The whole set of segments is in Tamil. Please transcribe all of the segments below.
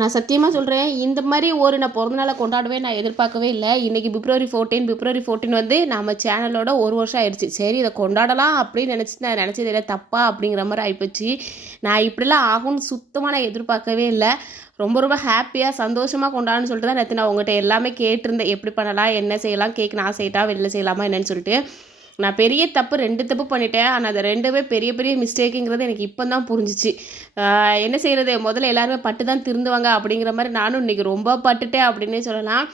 நான் சத்தியமாக சொல்கிறேன், இந்த மாதிரி நான் பிறந்தநாளை கொண்டாடவே நான் எதிர்பார்க்கவே இல்லை. இன்றைக்கி பிப்ரவரி 14 வந்து நம்ம சேனலோட 1 வருஷம் ஆயிடுச்சு. சரி இதை கொண்டாடலாம் அப்படின்னு நான் நினச்சது இல்லை, தப்பா அப்படிங்கிற மாதிரி ஆகிப்போச்சு. நான் இப்படிலாம் ஆகும்னு சுத்தமாக நான் எதிர்பார்க்கவே இல்லை. ரொம்ப ரொம்ப ஹாப்பியாக சந்தோஷமாக கொண்டாடணும்னு சொல்லிட்டு தான் நேற்று நான் உங்கள்கிட்ட எல்லாமே கேட்டிருந்தேன். எப்படி பண்ணலாம், என்ன செய்யலாம், கேக் நான் செய்யட்டா வெளில செய்யலாமா என்னன்னு சொல்லிட்டு. நான் பெரிய தப்பு 2 தப்பு பண்ணிட்டேன். ஆனால் அது 2மே பெரிய பெரிய மிஸ்டேக்குங்கிறது எனக்கு இப்போ தான் புரிஞ்சிச்சு. என்ன செய்கிறது, முதல்ல எல்லாருமே பட்டு தான் திருந்துவாங்க அப்படிங்கிற மாதிரி நானும் இன்றைக்கி ரொம்ப பட்டுட்டேன் அப்படின்னே சொல்லலாம்.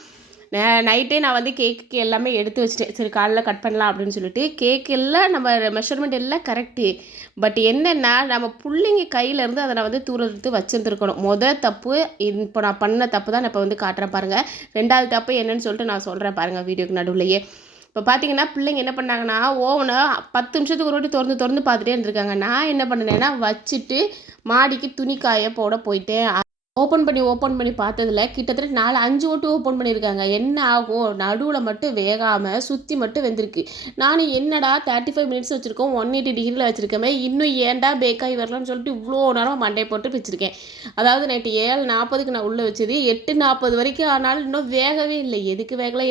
நைட்டே நான் வந்து கேக்கு எல்லாமே எடுத்து வச்சுட்டேன். சரி காலைல கட் பண்ணலாம் அப்படின்னு சொல்லிட்டு. கேக் எல்லாம் நம்ம மெஷர்மெண்ட் எல்லாம் கரெக்டு. பட் என்னென்னா நம்ம பிள்ளைங்க கையிலேருந்து அதை நான் வந்து தூர எடுத்து வச்சுருந்துருக்கணும். தப்பு இப்போ நான் பண்ண தப்பு தான் நான் இப்போ வந்து காட்டுறேன் பாருங்கள். 2வது தப்பு என்னன்னு சொல்லிட்டு நான் சொல்கிறேன் பாருங்கள் வீடியோக்கு நடுவுலையே. இப்போ பார்த்தீங்கன்னா பிள்ளைங்க என்ன பண்ணாங்கன்னா ஓவனை 10 நிமிஷத்துக்கு ஒரு வாட்டி திறந்து பார்த்துட்டே இருந்திருக்காங்க. நான் என்ன பண்ணினேன்னா வச்சுட்டு மாடிக்கு துணி காய போட போயிட்டேன். ஓப்பன் பண்ணி பார்த்ததில் கிட்டத்தட்ட 4-5 ஓட்டு ஓப்பன் பண்ணியிருக்காங்க. என்ன ஆகும், நடுவில் மட்டும் வேகாமல் சுற்றி மட்டும் வெந்திருக்கு. நான் என்னடா 35 மினிட்ஸ் வச்சுருக்கோம், 180 டிகிரியில் வச்சுருக்கேன், இன்னும் ஏன்டா பேக்காகி வரலான்னு சொல்லிட்டு இவ்வளோ நேரம் மண்டை போட்டு வச்சுருக்கேன். அதாவது நைட்டு 7:40க்கு நான் உள்ளே வச்சது 8:40 வரைக்கும் ஆனாலும் இன்னும் வேகவே இல்லை. எதுக்கு வேகலை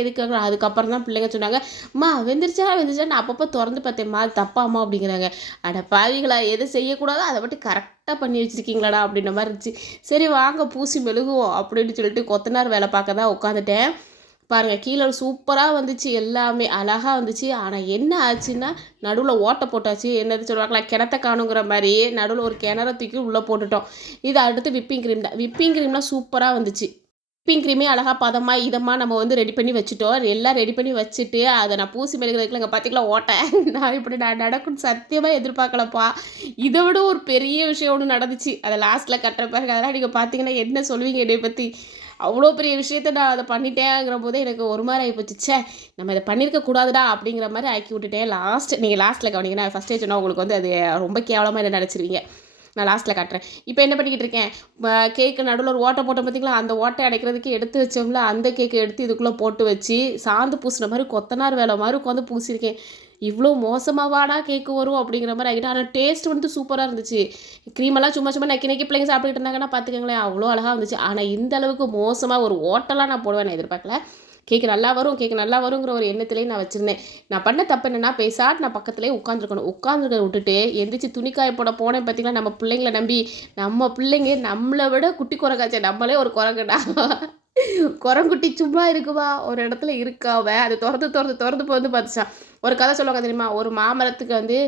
அதுக்கப்புறம் தான் பிள்ளைங்க சொன்னாங்க, அம்மா வெந்துருச்சா நான் அப்பப்போ திறந்து பார்த்தேம்மா, அது தப்பாம்மா அப்படிங்கிறாங்க. அட பாவிகளா, எது செய்யக்கூடாதோ அதை மட்டும் கரெக்டாக பண்ணி வச்சுருக்கீங்களாடா அப்படின்ற மாதிரி இருந்துச்சு. சரி வாங்க பூசி மெழுகுவோம் அப்படின்னு சொல்லிட்டு கொத்தனார் வேலை பார்க்க தான் உட்காந்துட்டேன். பாருங்கள் கீழே சூப்பராக வந்துச்சு, எல்லாமே அழகாக வந்துச்சு. ஆனால் என்ன ஆச்சுன்னா நடுவில் ஓட்டை போட்டாச்சு. என்னது சொல்லுவாங்களா, கிணத்த காணுங்கிற மாதிரி நடுவில் ஒரு கிணற தூக்கி உள்ளே போட்டுட்டோம். இது அடுத்து விப்பிங் க்ரீம் தான். விப்பிங் க்ரீம்லாம் சூப்பராக வந்துச்சு. விப்பிங் க்ரீமே அழகாக பதமாக இதமாக நம்ம வந்து ரெடி பண்ணி வச்சுட்டோம். எல்லாம் ரெடி பண்ணி வச்சுட்டு அதை நான் பூசி மெழுகிறதுக்குள்ள இங்கே பார்த்தீங்களா ஓட்டை. நான் நடக்கும்னு சத்தியமாக எதிர்பார்க்கலப்பா. இதை விட ஒரு பெரிய விஷயம் ஒன்று நடந்துச்சு. அதை லாஸ்ட்டில் கட்டுற பிறகு அதெல்லாம் நீங்கள் பார்த்தீங்கன்னா என்ன சொல்லுவீங்க என்னை பற்றி. அவ்வளோ பெரிய விஷயத்த நான் அதை பண்ணிட்டேங்கிற போதே எனக்கு ஒரு மாதிரி ஆகிப்போச்சு. நம்ம இதை பண்ணியிருக்க கூடாதுடா அப்படிங்கிற மாதிரி ஆக்கி விட்டுட்டேன். நீங்கள் லாஸ்ட்டில் கவனிங்க. நான் ஃபஸ்ட்டே சொன்னால் உங்களுக்கு வந்து அது ரொம்ப கேவலமாக என்ன நினச்சிருவீங்க. நான் லாஸ்ட்டில் காட்டுறேன். இப்போ என்ன பண்ணிக்கிட்டு இருக்கேன், கேக்கு நடுவில் ஒரு ஓட்டை போட்டோம் பார்த்தீங்களா, அந்த ஓட்டை அடைக்கிறதுக்கு எடுத்து வச்சோம்ல, அந்த கேக்கை எடுத்து இதுக்குள்ளே போட்டு வச்சு சாந்து பூசின மாதிரி கொத்தனார் வேலை மாதிரி உட்காந்து பூசியிருக்கேன். இவ்வளோ மோசமாவாடா கேக்கு வரும் அப்படிங்கிற மாதிரி ஆகிட்டு. ஆனால் டேஸ்ட் வந்து சூப்பராக இருந்துச்சு. க்ரீமெல்லாம் சும்மா நக்கி பிள்ளைங்க சாப்பிட்டுக்கிட்டு இருந்தாங்கன்னா பார்த்துக்கங்களேன், அவ்வளோ அழகாக இருந்துச்சு. ஆனால் இந்த அளவுக்கு மோசமாக ஒரு ஓட்டெல்லாம் நான் போடுவேன் நான் எதிர்பார்க்கல. கேக்கு நல்லா வருங்கிற ஒரு எண்ணத்துலேயே நான் வச்சுருந்தேன். நான் பண்ண தப்பு என்னென்னா பேசாட்டு நான் பக்கத்துலேயே உட்காந்துருக்க விட்டுட்டு எந்திரிச்சு துணிக்காய போட போனேன் பார்த்தீங்களா. நம்ம பிள்ளைங்கள நம்பி, நம்ம பிள்ளைங்க நம்மளை விட குட்டி குரங்காச்சே, நம்மளே ஒரு குரங்குடா. குரங்குட்டி சும்மா இருக்குவா ஒரு இடத்துல இருக்காவ. அது திறந்து வந்து பார்த்துச்சான். ஒரு கதை சொல்லுவாங்க தெரியுமா, ஒரு மாமரத்துக்கு வந்து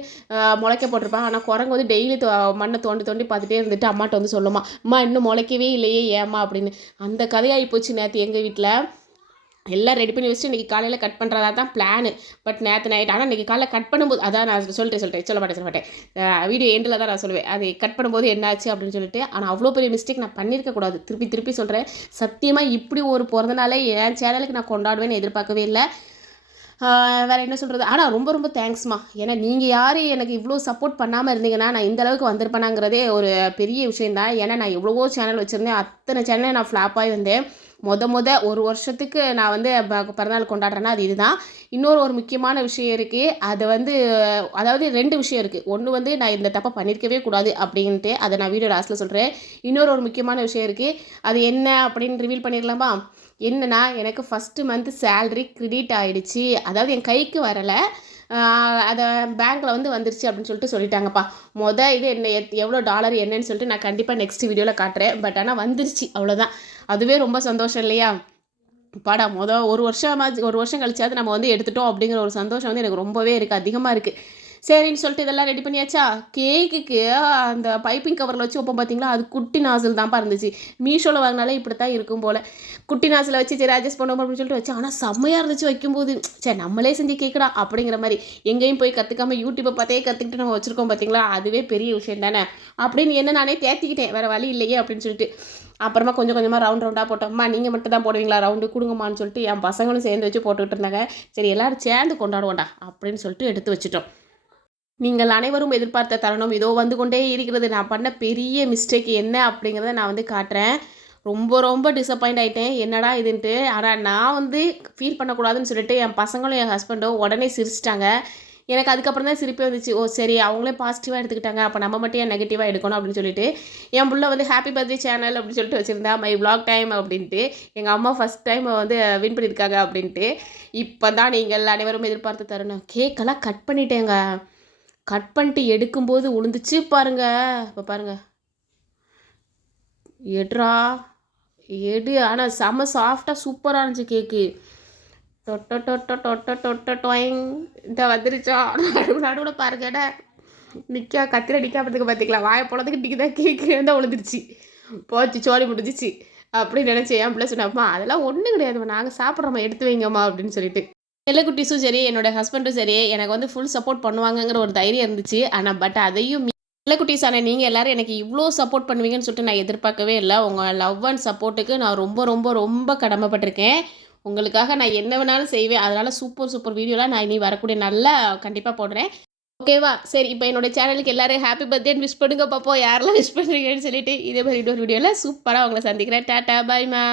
முளைக்க போட்டிருப்பான். ஆனால் குரங்கு வந்து டெய்லி மண்ணை தோண்டி பார்த்துட்டே இருந்துட்டு அம்மாட்ட வந்து சொல்லுமா, அம்மா இன்னும் முளைக்கவே இல்லையே ஏம்மா அப்படின்னு. அந்த கதையாகி போச்சு நேற்று எங்கள் வீட்டில். எல்லாம் ரெடி பண்ணி வச்சுட்டு இன்றைக்கி காலையில் கட் பண்ணுறதா தான் பிளானு. பட் நேற்று நைட் ஆனால் இன்றைக்கி காலையில் கட் பண்ணும்போது அதான் நான் சொல்ல மாட்டேன். வீடியோ எண்டில் தான் நான் சொல்லுவேன். அது கட் பண்ணும்போது என்னாச்சு அப்படின்னு சொல்லிட்டு. ஆனால் அவ்வளோ பெரிய மிஸ்டேக் நான் பண்ணியிருக்கக்கூடாது. திருப்பி சொல்கிறேன். சத்தியமாக இப்படி ஒரு பிறந்தநாளே என் சேனலுக்கு நான் கொண்டாடுவேன்னு எதிர்பார்க்கவே இல்லை. வேறு என்ன சொல்கிறது. ஆனால் ரொம்ப ரொம்ப தேங்க்ஸ்மா. ஏன்னா நீங்கள் யாரும் எனக்கு இவ்வளோ சப்போர்ட் பண்ணாமல் இருந்தீங்கன்னா நான் இந்த அளவுக்கு வந்திருப்பேனாங்கிறதே ஒரு பெரிய விஷயந்தான். ஏன்னா நான் எவ்வளவோ சேனல் வச்சுருந்தேன். அத்தனை சேனலே நான் ஃப்ளாப்பாகி வந்தேன். ஒரு வருஷத்துக்கு நான் வந்து பிறந்தநாள் கொண்டாடுறேன்னா அது இதுதான். ஒரு முக்கியமான விஷயம் இருக்குது. அது வந்து அதாவது 2 விஷயம் இருக்குது. ஒன்று வந்து நான் இந்த தப்பை பண்ணியிருக்கவே கூடாது அப்படின்ட்டு அதை நான் வீடியோ லாஸ்ட்டில் சொல்கிறேன். ஒரு முக்கியமான விஷயம் இருக்குது. அது என்ன அப்படின்னு ரிவீல் பண்ணிடலாமா. என்னென்னா எனக்கு ஃபஸ்ட்டு மந்த் சேல்ரி கிரெடிட் ஆகிடுச்சு. அதாவது என் கைக்கு வரலை, அதை பேங்க்கில் வந்து வந்துருச்சு அப்படின்னு சொல்லிட்டாங்கப்பா. இது என்ன எவ்வளோ டாலர் என்னன்னு சொல்லிட்டு நான் கண்டிப்பாக நெக்ஸ்ட் வீடியோவில் காட்டுறேன். பட் ஆனால் வந்துருச்சு, அவ்வளோதான். அதுவே ரொம்ப சந்தோஷம் இல்லையா. பாடா ஒரு வருஷம் கழிச்சாவது நம்ம வந்து எடுத்துட்டோம் அப்படிங்கிற ஒரு சந்தோஷம் வந்து எனக்கு ரொம்பவே இருக்குது, அதிகமாக இருக்குது. சரின்னு சொல்லிட்டு இதெல்லாம் ரெடி பண்ணியாச்சா. கேக்குக்கு அந்த பைப்பிங் கவரில் வச்சு வைப்போம் பார்த்தீங்களா, அது குட்டி நாசில் தான்ப்பா இருந்துச்சு. மீஷோவில் வாங்கினாலே இப்படி தான் இருக்கும் போல். குட்டி நாசில் வச்சு சரி அட்ஜஸ்ட் பண்ணுவோம் அப்படின்னு சொல்லிட்டு வச்சு. ஆனால் செம்மையாக இருந்துச்சு வைக்கும்போது. சரி நம்மளே செஞ்சு கேட்கடா அப்படிங்கிற மாதிரி. எங்கேயும் போய் கற்றுக்காமல் யூடியூப்பை பார்த்தே கற்றுக்கிட்டு நம்ம வச்சுருக்கோம் பார்த்தீங்களா, அதுவே பெரிய விஷயம் தானே அப்படின்னு என்ன நானே தேத்திக்கிட்டேன். வேறு வழி இல்லையே அப்படின்னு சொல்லிட்டு. அப்புறமா கொஞ்சம் கொஞ்சமாக ரவுண்டாக போட்டோம்மா. நீங்கள் மட்டும் தான் போடுவீங்களா ரவுண்டு, கொடுங்கம்மான்னு சொல்லிட்டு என் பசங்களும் சேர்ந்து வச்சு போட்டுக்கிட்டு இருந்தாங்க. சரி எல்லோரும் சேர்ந்து கொண்டாடுவோண்டா அப்படின்னு சொல்லிட்டு எடுத்து வச்சுட்டோம். நீங்கள் அனைவரும் எதிர்பார்த்த தருணம் இதோ வந்து கொண்டே இருக்கிறது. நான் பண்ண பெரிய மிஸ்டேக் என்ன அப்படிங்கிறத நான் வந்து காட்டுறேன். ரொம்ப ரொம்ப டிசப்பாயிண்ட் ஆகிட்டேன், என்னடா இதுன்ட்டு. ஆனால் நான் வந்து ஃபீல் பண்ணக்கூடாதுன்னு சொல்லிட்டு என் பசங்களும் என் ஹஸ்பண்டும் உடனே சிரிச்சிட்டாங்க. எனக்கு அதுக்கப்புறம் தான் சிரிப்பே வந்துச்சு. ஓ சரி அவங்களே பாசிட்டிவாக எடுத்துக்கிட்டாங்க, அப்போ நம்ம மட்டும் ஏன் நெகட்டிவாக எடுக்கணும் அப்படின்னு சொல்லிட்டு என் புள்ள வந்து ஹாப்பி பர்த்டே சேனல் அப்படின்னு சொல்லிட்டு வச்சுருந்தா மை vlog டைம் அப்படின்ட்டு. எங்கள் அம்மா ஃபஸ்ட் டைம் வந்து வின் பண்ணியிருக்காங்க அப்படின்ட்டு. இப்போ தான் நீங்கள் அனைவரும் எதிர்பார்த்த தருணம். கேக்கெல்லாம் கட் பண்ணிட்டேங்க. கட் பண்ணிட்டு எடுக்கும்போது உளுந்துச்சு பாருங்க. இப்போ பாருங்க, எடுறா எடு. ஆனால் செம்ம சாஃப்டாக சூப்பராக இருந்துச்சு கேக்கு. தொட்ட தொட்ட தொட்ட தொட்ட டொயங் இந்த வந்துருச்சா. நடுவில் பாருங்கடா நிற்கா கத்திர நிற்காமத்துக்கு பார்த்துக்கலாம். வாயை போனதுக்கு இன்றைக்கி தான் கேக்கு தான் விழுந்துருச்சு. போச்சு சோழி முடிஞ்சிச்சு அப்படின்னு நினச்சேன். என் பிள்ளை சொன்னப்பா அதெல்லாம் ஒன்றும் கிடையாதும்மா, நாங்கள் சாப்பிட்றோம்மா, எடுத்து வைங்கம்மா அப்படின்னு சொல்லிட்டு. செல்லக்குட்டிஸும் சரி என்னோடய ஹஸ்பண்டும் சரி எனக்கு வந்து ஃபுல் சப்போர்ட் பண்ணுவாங்கங்கிற ஒரு தைரியம் இருந்துச்சு. ஆனால் பட் அதையும் செல்லக்குட்டிஸ் ஆனால் நீங்கள் எல்லோரும் எனக்கு இவ்வளோ சப்போர்ட் பண்ணுவீங்கன்னு சொல்லிட்டு நான் எதிர்பார்க்கவே இல்லை. உங்கள் லவ் அண்ட் சப்போர்ட்டுக்கு நான் ரொம்ப ரொம்ப ரொம்ப கடமைப்பட்டிருக்கேன். உங்களுக்காக நான் என்ன வேணாலும் செய்வேன். அதனால் சூப்பர் சூப்பர் வீடியோலாம் நான் இனி வரக்கூடிய நல்லா கண்டிப்பாக போடுறேன். ஓகேவா? சரி இப்போ என்னோடய சேனலுக்கு எல்லோரும் ஹாப்பி பர்த்டேன்னு விஷ் பண்ணுங்க பார்ப்போம். யாரெல்லாம் விஷ் பண்ணுறீங்கன்னு சொல்லிட்டு இதே மாதிரி இன்னொரு வீடியோவில் சூப்பராக உங்களை சந்திக்கிறேன். டாட்டா பாய்மா.